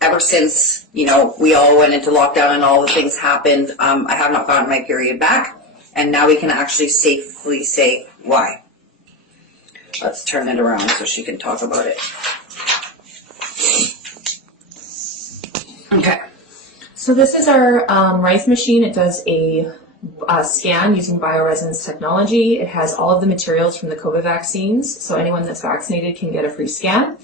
ever since, we all went into lockdown and all the things happened, I have not gotten my period back. And now we can actually safely say why. Let's turn it around so she can talk about it. Okay. So this is our Rife machine. It does a scan using bioresonance technology. It has all of the materials from the COVID vaccines, so anyone that's vaccinated can get a free scan.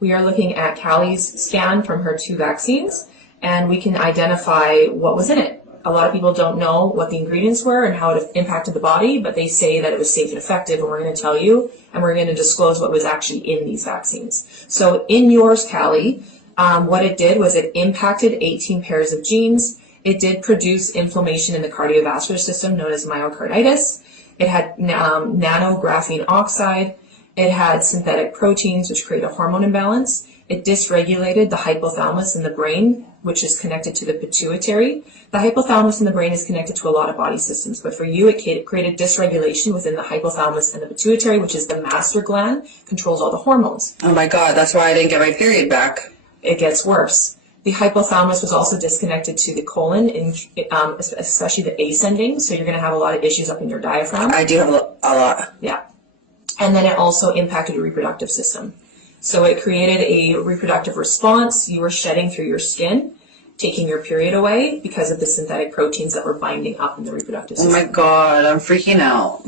We are looking at Callie's scan from her 2 vaccines, and we can identify what was in it. A lot of people don't know what the ingredients were and how it impacted the body, but they say that it was safe and effective, and we're going to tell you, and we're going to disclose what was actually in these vaccines. So in yours, Callie, what it did was it impacted 18 pairs of genes. It did produce inflammation in the cardiovascular system known as myocarditis. It had nanographene oxide. It had synthetic proteins, which create a hormone imbalance. It dysregulated the hypothalamus in the brain, which is connected to the pituitary. The hypothalamus in the brain is connected to a lot of body systems, but for you, it created dysregulation within the hypothalamus and the pituitary, which is the master gland, controls all the hormones. Oh my God, that's why I didn't get my period back. It gets worse. The hypothalamus was also disconnected to the colon, especially the ascending, so you're going to have a lot of issues up in your diaphragm. I do have a lot. Yeah. And then it also impacted your reproductive system. So it created a reproductive response. You were shedding through your skin, taking your period away because of the synthetic proteins that were binding up in the reproductive system. Oh my God, I'm freaking out.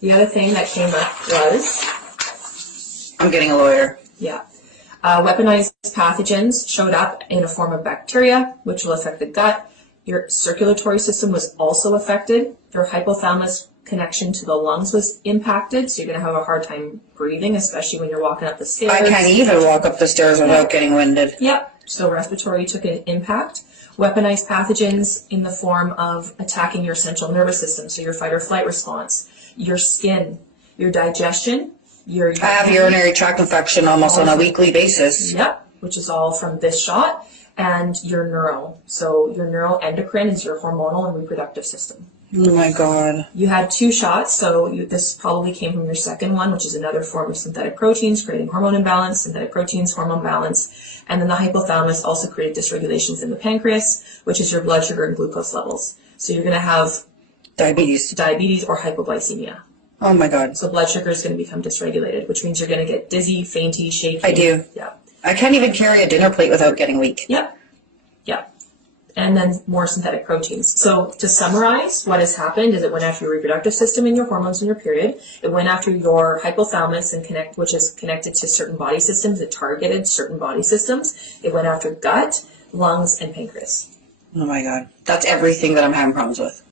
The other thing that came up was... I'm getting a lawyer. Yeah. Weaponized pathogens showed up in a form of bacteria, which will affect the gut. Your circulatory system was also affected. Your hypothalamus connection to the lungs was impacted, so you're going to have a hard time breathing, especially when you're walking up the stairs. I can't even walk up the stairs without getting winded. Yep. So respiratory took an impact. Weaponized pathogens in the form of attacking your central nervous system, so your fight or flight response, your skin, your digestion, I have urinary tract infection almost on a weekly basis. Yep, which is all from this shot, and your neuro. So your neuroendocrine is your hormonal and reproductive system. Oh my God. You had 2 shots, so this probably came from your second one, which is another form of synthetic proteins, creating hormone imbalance, synthetic proteins, hormone balance, and then the hypothalamus also created dysregulations in the pancreas, which is your blood sugar and glucose levels. So you're going to have diabetes or hypoglycemia. Oh my God. So blood sugar is going to become dysregulated, which means you're going to get dizzy, fainty, shaky. I do. Yeah. I can't even carry a dinner plate without getting weak. Yep. Yep. And then more synthetic proteins. So to summarize, what has happened is it went after your reproductive system and your hormones and your period. It went after your hypothalamus which is connected to certain body systems. It targeted certain body systems. It went after gut, lungs, and pancreas. Oh my God. That's everything that I'm having problems with.